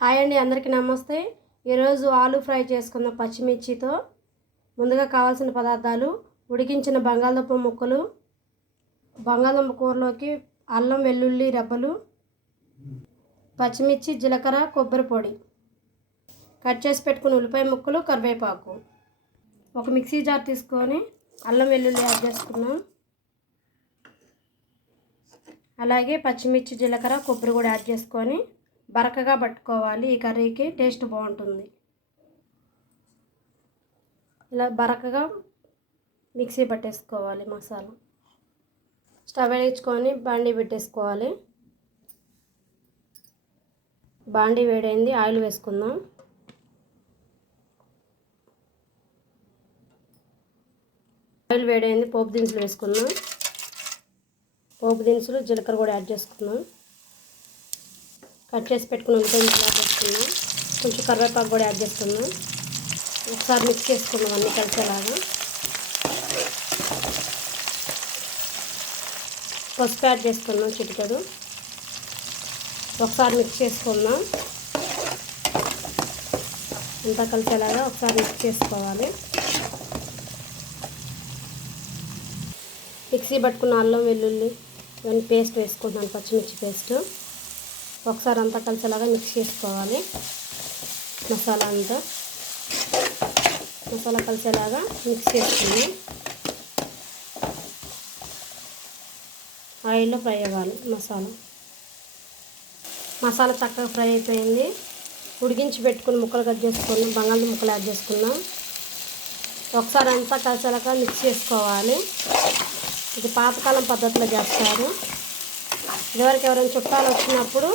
Hi అండి అందరికీ నమస్తే. ఈరోజు ఆలు ఫ్రై చేసుకున్న పచ్చిమిర్చితో. ముందుగా కావాల్సిన పదార్థాలు ఉడికించిన బంగాళదుంప ముక్కలు బంగాళదుంప కూరలోకి అల్లం వెల్లుల్లి రెబ్బలు పచ్చిమిర్చి జీలకర్ర కొబ్బరి పొడి. కట్ చేసి పెట్టుకున్న ఉల్లిపాయ ముక్కలు కరివేపాకు. ఒక మిక్సీ జార్ తీసుకొని అల్లం వెల్లుల్లి యాడ్ చేసుకున్నాం అలాగే పచ్చిమిర్చి జీలకర్ర కొబ్బరి కూడా యాడ్ చేసుకొని బరకగా పట్టుకోవాలి. ఈ కర్రీకి టేస్ట్ బాగుంటుంది. ఇలా బరకగా మిక్సీ పట్టేసుకోవాలి మసాలా. స్టవ్ వేయించుకొని బాండీ పెట్టేసుకోవాలి. బాండీ వేడైంది. ఆయిల్ వేసుకుందాం. ఆయిల్ వేడైంది. పోపు దినుసులు వేసుకుందాం. పోపు దినుసులు జీలకర్ర కూడా యాడ్ చేసుకుందాం. కట్ చేసి పెట్టుకుని ఉల్లిపాయలు ఇలా చేసుకున్నాం కొంచెం కరివేపాకు కూడా యాడ్ చేసుకున్నాం ఒకసారి మిక్స్ చేసుకున్నాం అన్నీ కలిసేలాగా. పసుపు యాడ్ చేసుకున్నాం చిటికడు. ఒకసారి మిక్స్ చేసుకుందాం అంతా కలిసేలాగా ఒకసారి మిక్స్ చేసుకోవాలి. మిక్సీ పట్టుకున్న అల్లం వెల్లుల్లి ఇవన్నీ పేస్ట్ వేసుకుంటున్నాను పచ్చిమిర్చి పేస్ట్. ఒకసారి అంతా కలిసేలాగా మిక్స్ చేసుకోవాలి. మసాలా అంతా. మసాలా కలిసేలాగా మిక్స్ చేసుకుని ఆయిల్లో ఫ్రై అవ్వాలి మసాలా. మసాలా చక్కగా ఫ్రై అయిపోయింది. ఉడికించి పెట్టుకుని ముక్కలు కట్ చేసుకున్నాం. బంగాళదుంప ముక్కలు యాడ్ చేసుకున్నాం. ఒకసారి అంతా కలిసేలాగా మిక్స్ చేసుకోవాలి. ఇది పాతకాలం పద్ధతిలో చేస్తారు. ఇదివరకు ఎవరైనా చుట్టాలు వచ్చినప్పుడు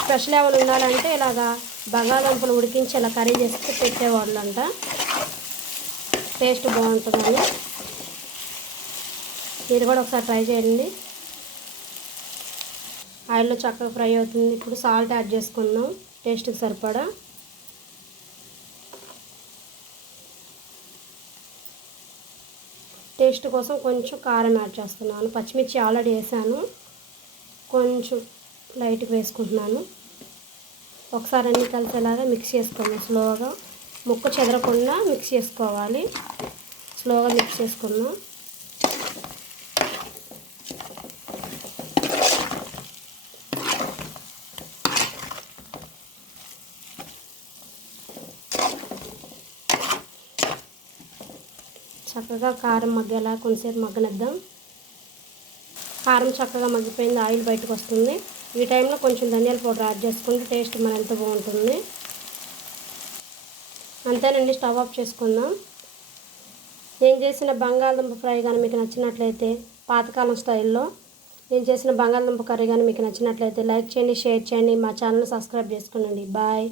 స్పెషల్ ఏమైనా ఉండాలంటే ఇలాగా బంగాళదుంపలు ఉడికించి ఇలా కర్రీ చేసి పెట్టేవాళ్ళంట. టేస్ట్ బాగుంటుందని. మీరు కూడా ఒకసారి ట్రై చేయండి. ఆయిల్లో చక్కగా ఫ్రై అవుతుంది. ఇప్పుడు సాల్ట్ యాడ్ చేసుకుందాం. టేస్ట్కి సరిపడా. టేస్ట్ కోసం కొంచెం కారం యాడ్ చేస్తున్నాను. పచ్చిమిర్చి ఆల్రెడీ వేసాను. కొంచెం లైట్గా వేసుకుంటున్నాను. ఒకసారి అన్నీ కలిసేలాగా మిక్స్ చేసుకోండి. స్లోగా ముక్క చెదరకుండా మిక్స్ చేసుకోవాలి. స్లోగా మిక్స్ చేసుకున్నాం చక్కగా కారం మగ్గేలా కొంచెంసేపు మగ్గనిద్దాం. కారం చక్కగా మగ్గిపోయింది ఆయిల్ బయటకు వస్తుంది. ఈ టైంలో కొంచెం ధనియాల పౌడర్ యాడ్ చేసుకుంటే టేస్ట్ మన ఎంత బాగుంటుంది. అంతేనండి స్టవ్ ఆఫ్ చేసుకుందాం. నేను చేసిన బంగాళదుంప ఫ్రై కానీ మీకు నచ్చినట్లయితే పాతకాలం స్టైల్లో నేను చేసిన బంగాళదుంప కర్రీ కానీ మీకు నచ్చినట్లయితే లైక్ చేయండి షేర్ చేయండి మా ఛానల్ సబ్స్క్రైబ్ చేసుకోండి బాయ్.